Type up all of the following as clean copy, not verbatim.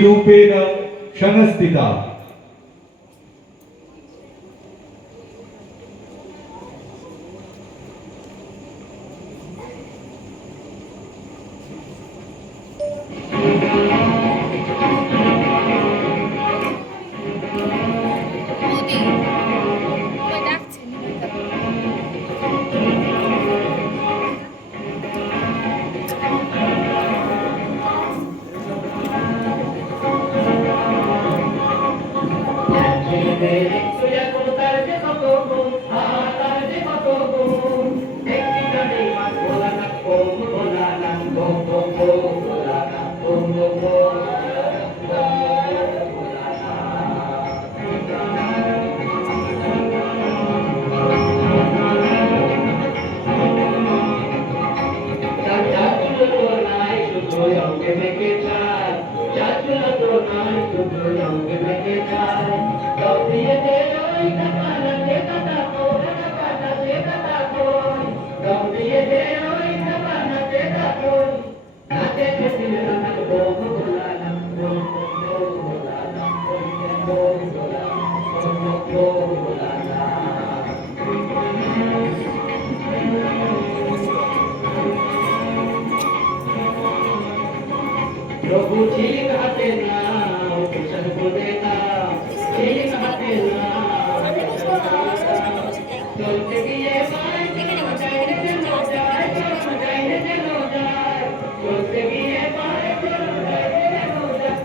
रूपेण संस्थिता। प्रभु ठीक हाथे नाम कुशन को देना ठीक हाथे नाम चलते दिए माय जाए नो जाए चलते दिए माय जाए नो जाए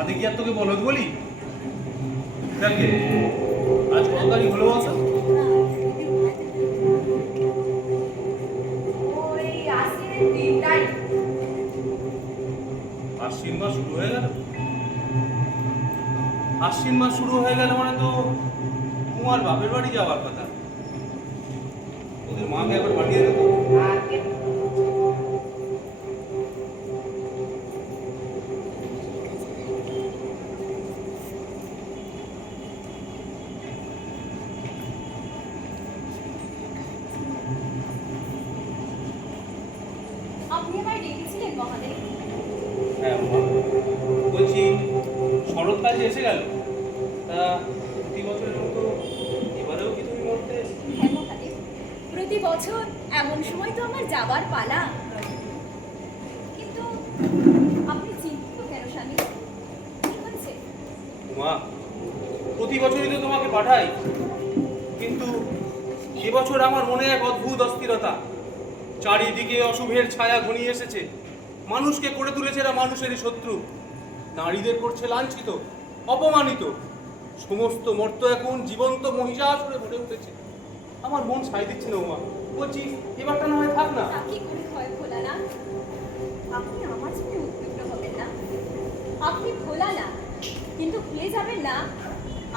আদে কি আর তোকে বলদ বলি কালকে আজ কত তারিখ হলো বলতো? ওই আশ্বিনের 3 তারিখ। আশ্বিন মাস শুরু হয়ে গেল। আশ্বিন মাস শুরু হয়ে গেল মানে তো তোমার বাপের বাড়ি যাওয়ার কথা। ওদের মাকে একবার পাঠিয়ে দেবো। আপনি আমায় ডেকেছিলেন মহাদেব? হ্যাঁ বলছি শরৎকাল যে এসে গেল তা প্রতি বছরের মতো এবারেও কি তুমি মরতে? হ্যাঁ মহাদেব, প্রতি বছর এমন সময় তো আমার যাবার পালা। কিন্তু আপনি চিন্তিত কেন স্বামী? কি হচ্ছে? মা প্রতি বছরই তো তোমাকে পাঠাই, কিন্তু এবছর আমার মনে এক অদ্ভুত অস্থিরতা। চারিদিকে অশুভের ছায়া ঘনিয়ে এসেছে। মানুষকে করে তুলেছে এরা মানুষেরই শত্রু। নারীদের করছে লাঞ্ছিত, অপমানিত। সমস্ত মর্ত এখন জীবন্ত মহিষাসুরে ভরে উঠেছে। আমার মন সায় দিচ্ছে না উমা। বলছি এবারটা না হয় থাক না। তা কি করে হয় ভোলানাথ? আপনি আমার জন্য উদ্বিগ্ন হবেন না। আপনি ভোলা না, কিন্তু ভুলে যাবেন না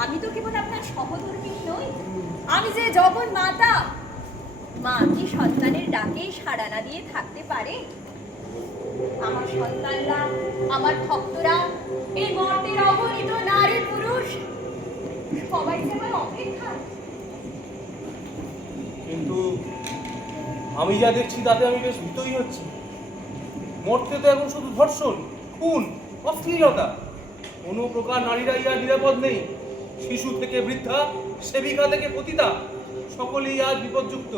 আমি তো কেবল আপনার সহধর্মিণী নই, আমি যে জগৎ মাতা। মা কি সন্তানের ডাকে সাড়া না দিয়ে থাকতে পারে? আমার সন্তানরা, আমার ভক্তরা, এই মর্তের অগণিত নারী পুরুষ সবাই যে আমার অপেক্ষা। কিন্তু আমি যা দেখছি তাতে আমি বেশ ভীতই হচ্ছি। মরতে তো এখন শুধু ধর্ষণ, খুন, অশ্লীলতা, কোনো প্রকার নারীরা আর নিরাপদ নেই। শিশু থেকে বৃদ্ধা, সেবিকা থেকে পতিতা, সকলেই আজ বিপদযুক্ত।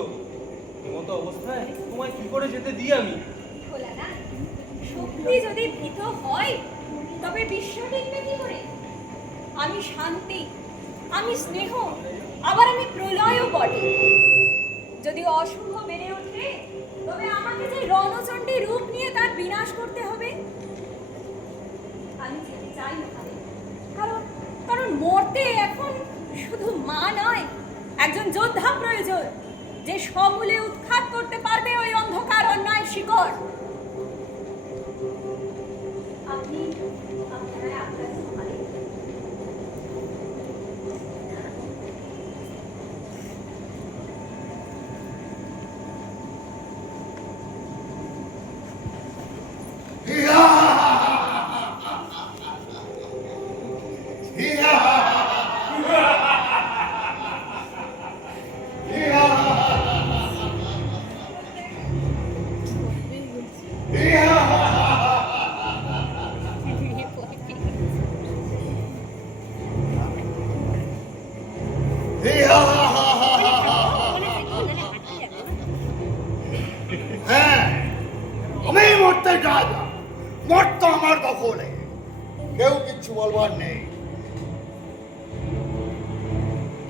এমতো অবস্থায় তোমায় কি করে যেতে দিই আমি? ভোলানাথ, শক্তি যদি ভীত হয় তবে বিশ্ব টিকবে কি করে? আমি শান্তি, আমি স্নেহ, আবার আমি প্রলয়ও বটে। যদি অশুভ বেড়ে ওঠে তবে আমাকে যে রণচণ্ডী রূপ নিয়ে তার বিনাশ করতে হবে। আমি যেতে চাই না, কারণ কারণ মরতে এখন শুধু মা নয়, একজন যোদ্ধা প্রয়োজন, যে সমূলে উৎখাত করতে পারবে ওই অন্ধকার অন্যায় শিকড়। আপনি আপনারা আপনার সমানে হ্যাঁ, আমি মরতে চাই না। মরতে আমার দখলে, কেউ কিচ্ছু বলবার নেই।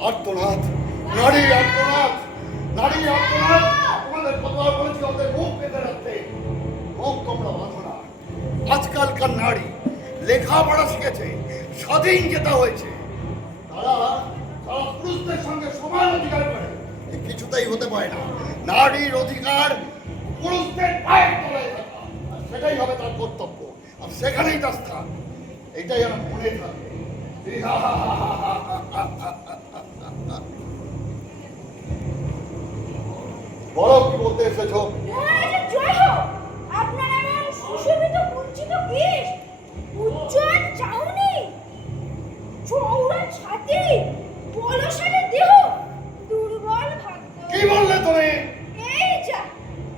আর্তনাদ, নারী আর্তনাদ, নারী আর্তনাদ। তোমাদের কতবার বলেছি ওদের মুখ পেতে রাখতে, মুখ তোমরা বাঁধো না। আজকালকার নারী লেখাপড়া শিখেছে, স্বাধীন যেটা হয়েছে, তারা তারা পুরুষদের সঙ্গে সমান অধিকার করে। এ কিছুতেই হতে পারে না। নারীর অধিকার পুরুষদের পায়ের তলায় রাখা, আর সেটাই হবে তার কর্তব্য, আর সেখানেই তার স্থান। এটাই আমার মনে থাকে। বলো কি বলতে এসেছো? আপনার এমন সুশোভিত কুঞ্চিত কেশ, উজ্জ্বল চাউনি, চওড়া ছাতি, বলসালে দেহ, দুর্বল ভাগ্য। কি বললে তুমি? এই যা,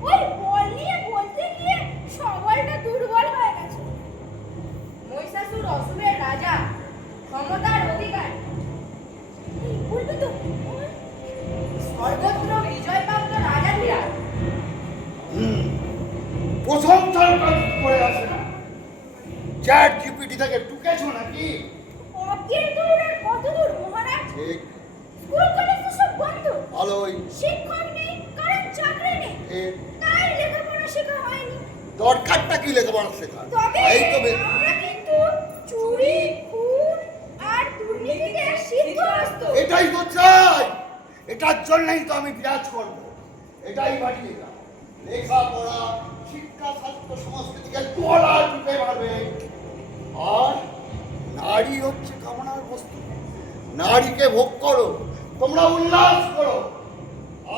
ওই বল নিয়ে বলতে গিয়ে সবলটা দুর্বল হয়ে গেছে। মহিষাসুর অসুরের রাজা, ক্ষমতার অধিকার। বলবে তো সর্বত্র বিজয়প্রাপ্ত রাজাধিরা। প্রথম তার কাজ করে আসে না। চ্যাট জিপিটি থেকে টুকেছো নাকি? অজ্ঞের দৌড়ের কতদূর মহারাজ? ঠিক। স্কুল কলেজ তো সব বন্ধ। ভালোই। শিক্ষক নেই, কারণ চাকরি নেই। ঠিক। তাই লেখাপড়া শেখা হয়নি। দরকারটা কি লেখাপড়া শেখা? তবে এই তো আমরা কিন্তু চুরি, খুন আর দুর্নীতিতে সিদ্ধহস্ত। এটাই তো চাই। এটার জন্যই তো আমি বিরাজ করব। এটাই বাড়িয়ে দাও। লেখাপড়া, শিক্ষা, স্বাস্থ্য, সংস্কৃতিকে তোলা টিপে মারবে। আর নারী হচ্ছে কামনার বস্তু। নারীকে ভোগ করো, তোমরা উল্লাস করো।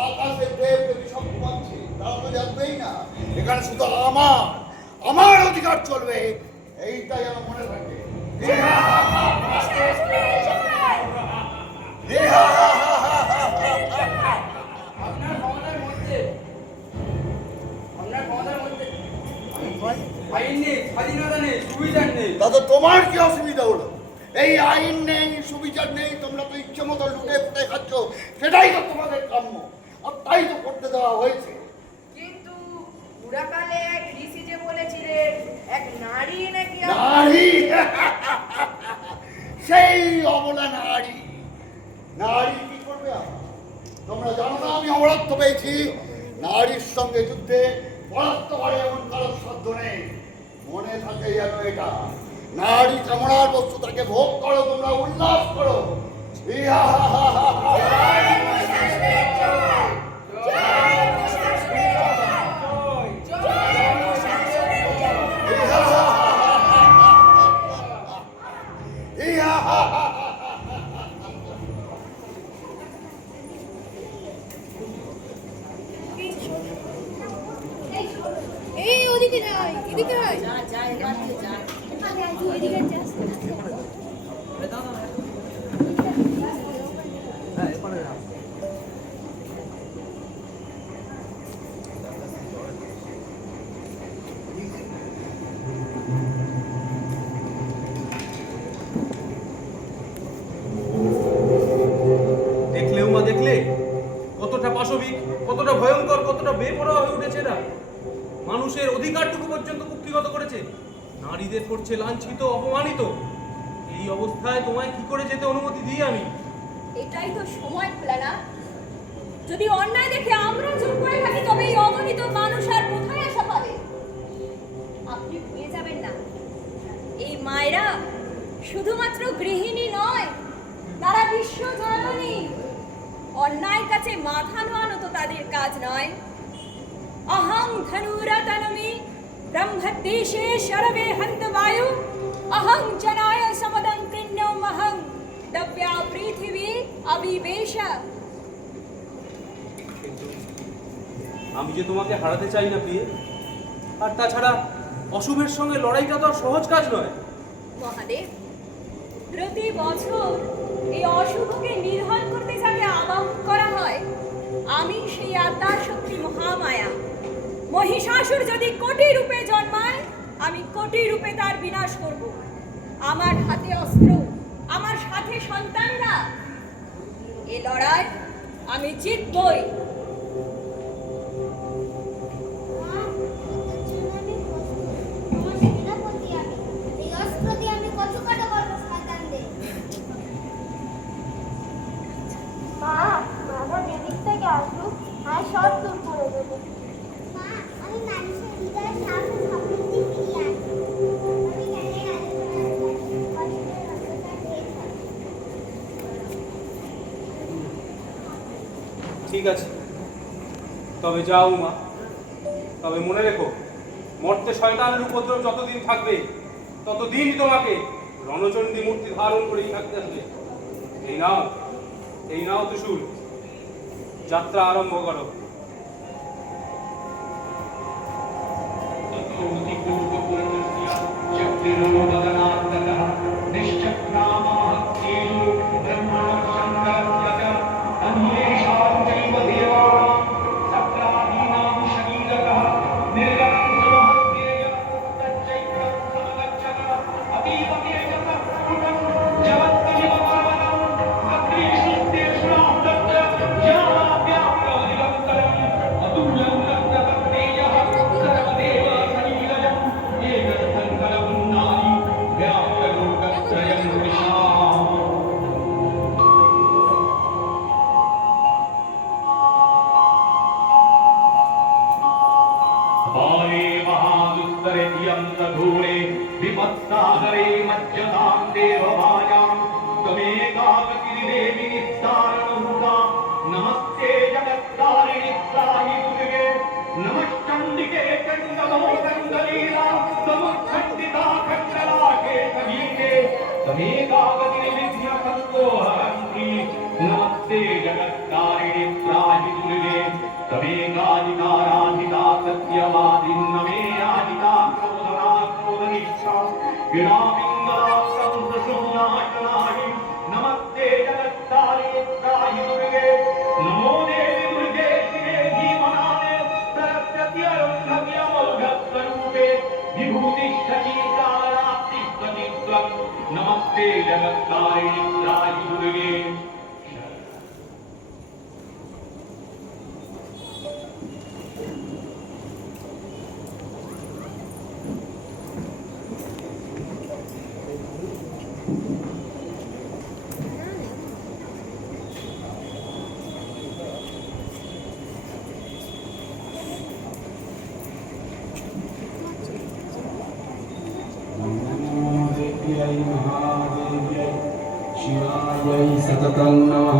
আকাশে দেব দেবী সব ঘুমাচ্ছে, তারা তো জানবেই না এখানে শুধু আমার অধিকার চলবে। এইটাই আমার মনে থাকে। আপনার ক্ষমতার মধ্যে আইন নেই, স্বাধীনতা নেই, সুবিচার নেই। দাদা, তোমার কি অসুবিধা হলো? এই আইন নেই, সুবিচার নেই, তোমরা তো ইচ্ছে মতো লুটে ফুটে খাচ্ছ। সেটাই তো তোমাদের কাম্য, আর তাই তো করতে দেওয়া হয়েছে। কিন্তু পুরাকালে এক ঋষি যে বলেছিলেন এক নারী নাকি নারী সেই অবলা নারী। নারী কি করবে? তোমরা জানো না আমি অমরত্ব পেয়েছি। নারীর সঙ্গে যুদ্ধে পরাস্ত করে এমন কারোর সাধ্য নেই। মনে থাকে যেন এটা। নারী কামনার বস্তু, তাকে ভোগ করো, তোমরা উল্লাস করো। এই ওদিকে যাই, এদিকে যাই। যা যা, এবার যা। তুই এদিকে যাস। পাশবিক, কতটা ভয়ঙ্কর, কতটা বেপরোয়া হয়ে উঠেছে এরা। মানুষের অধিকারটুকু পর্যন্ত কুক্ষিগত করেছে, নারীদের করছে লাঞ্ছিত, অপমানিত। এই অবস্থায় তোমায় কি করে যেতে অনুমতি দিই আমি? এটাই তো সময় খোলা না। যদি অন্যায় দেখে আমরা চুপ করে থাকি তবে এই অগণিত মানুষ আর কোথায় আশা পাবে? আপনি ভুলে যাবেন না, এই মায়েরা শুধুমাত্র গৃহিণী নয়, তারা বিশ্ব জননী। অন্যায়ের কাছে মাথা নোয়ানো তো তাদের কাজ নয়। অহং ধনুরতনমি ব্রহ্মদেশে শরবে হন্ত বায়ু অহং জনায় সমদং কৃণ্যমহং দব্যা পৃথিবী অবিবেশ। কিন্তু আমি যে তোমাকে হারাতে চাই না প্রিয়ে। আর তাছাড়া অশুভের সঙ্গে লড়াইটা তো আর সহজ কাজ নয়। মহাদেব, প্রতি বছর এই অশুভকে নির্মূল করতে যাকে আবাহন করা হয়, আমি সেই আত্মার শক্তি মহামায়া। মহিষাসুর যদি কোটি রূপে জন্মায়, আমি কোটি রূপে তার বিনাশ করব। আমার হাতে অস্ত্র, আমার সাথে সন্তানরা। এ লড়াই আমি জিতবই। সব দূর করে দেবো। মা, আমি মানুষের হৃদয়ে সাহস ও সমৃদ্ধি ফিরিয়ে আনবো। আমি জ্ঞানের আলোচনায় কষ্টের অন্ধকার ভেদ হবে। ঠিক আছে, তবে যাও মা। তবে মনে রেখো, মর্তে শয়তানের উপদ্রব যতদিন থাকবে ততদিন তোমাকে রণচণ্ডী মূর্তি ধারণ করেই থাকতে হবে। এই নাও ত্রিশূল, যাত্রা আরম্ভ করো। विपत्सागरे मज्जतां देवभाजां त्वमेकागतिर्देवि निस्तारणभूता नमस्ते जगत्तारिणि त्राहि दुर्गे नमश्चण्डिके चण्डमोदण्डलीला समुत्खण्डिता खण्डलाके कवीते त्वमेकागतिर्विघ्नकल्पो हरन्ति नमस्ते जगत्तारिणि त्राहि दुर्गे त्वमेकाधिकाराधिका सत्यवादिन्नमे आदिता नमस्ते जगत्तारिणे त्राहि दुर्गे नमो देवी दुर्गे शिवे धीमनाने सरस्वती अरुन्धव्यमौघस्वरूपे विभूतिश्चीकाराप्तिस्वतित्वं नमस्ते जगत्तारिणे त्राहि दुर्गे। महादेव्यै शिवायै सततं नमः।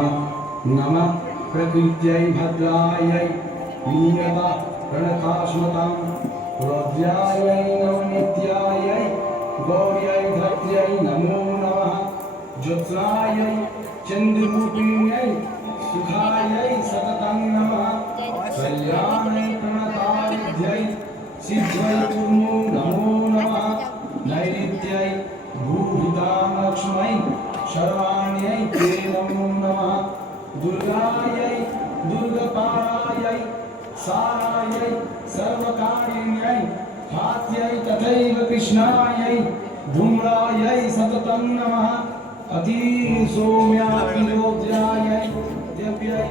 नमः प्रकृत्यै भद्रायै नीयता प्रणतास्मतां रौद्रायै नवनित्यायै गौर्यै धत्र्यै नमो नमः। ज्योत्स्नायै चन्द्ररूपिण्यै सुखायै सततं नमः। कल्याणै प्रणताविद्यै सिद्ध्यै कुर्मो नमो नमः। नैऋत्यै भूहितां लक्ष्मै शर्वाण्यै ते नमो नमः। दुर्गायै दुर्गपारायै सारायै सर्वकारिण्यै हात्यै तथैव कृष्णायै धूम्रायै सततं नमः। अति सौम्याय विरोध्यायै दिव्यै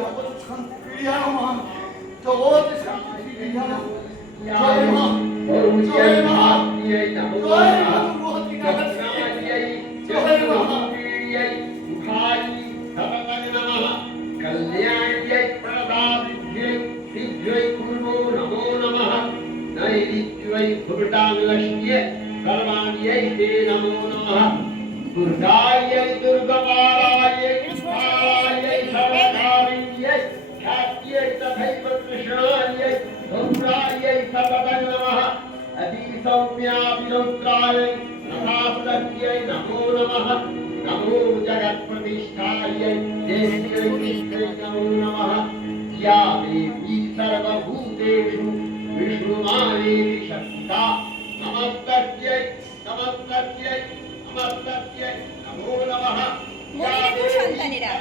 জগৎ শান্তি ফিরিয়ে আনো মা, জগৎ শান্তি ফিরিয়ে আনো। জয় মা, জয় মা, জয় মা দুর্গতি নারায়ণী, জয় মা। कल्याण्यै प्रदाभिद्यै सिद्ध्यै कुर्मो नमो नमः नैऋत्यै भुटाङ्गश्च्य कर्माण्यै ते नमो नमः दुर्गायै दुर्गमालायै कृष्णायै सर्वकारिण्यै ख्यात्यै तथैव कृष्णायै धूम्रायै सततं नमः अतिसौम्याभिरुद्रायै नखासुरस्यै नमो नमः नमो जगत्प्रतिष्ठायै देव्यै नमो नमः या देवी सर्वभूतेषु विष्णुमानेति शक्ता नमस्तस्यै नमस्तस्यै नमस्तस्यै नमो नमः মনে রেখো সন্তানেরা,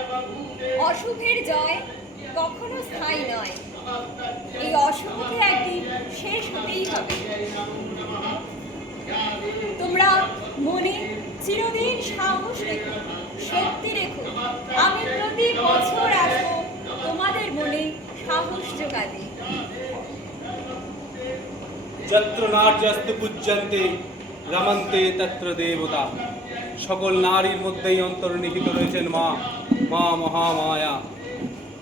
অশুভের জয় কখনো স্থায়ী নয়। এই অশুভকে একদিন শেষ হতেই হবে। তোমরা মনে চিরদিন সাহস রেখো, শক্তি রেখো। আমি প্রতি বছর আসবো তোমাদের মনে সাহস যোগাতে। যত্র নার্যস্তে পূজ্যন্তে রমন্তে তত্র দেবতা। সকল নারীর মধ্যেই অন্তর্নিহিত রয়েছেন মা, মা মহামায়া।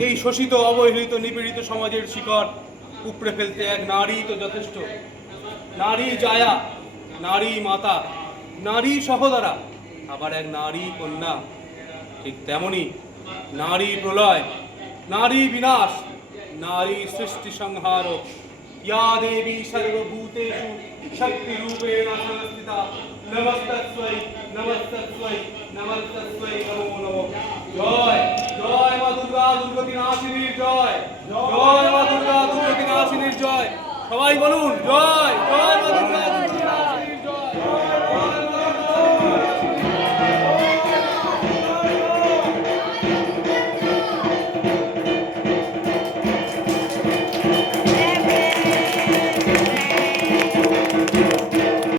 এই শোষিত, অবহেলিত, নিপীড়িত সমাজের শিকড় উপড়ে ফেলতে এক নারী তো যথেষ্ট। নারী জায়া, নারী মাতা, নারী সহোদরা, আবার এক নারী কন্যা। ঠিক তেমনি নারী প্রলয়, নারী বিনাশ, নারী সৃষ্টি সংহার। या देवी सर्वभूतेषु शक्तिरूपेण संस्थिता नमस्तस्मै नमस्तस्मै नमस्तस्मै नमो नमः। जय जय মা দুর্গা, দুর্গতি নাশিনীর জয়। জয় মা দুর্গা, দুর্গতি নাশিনীর জয়। সবাই বলুন জয়।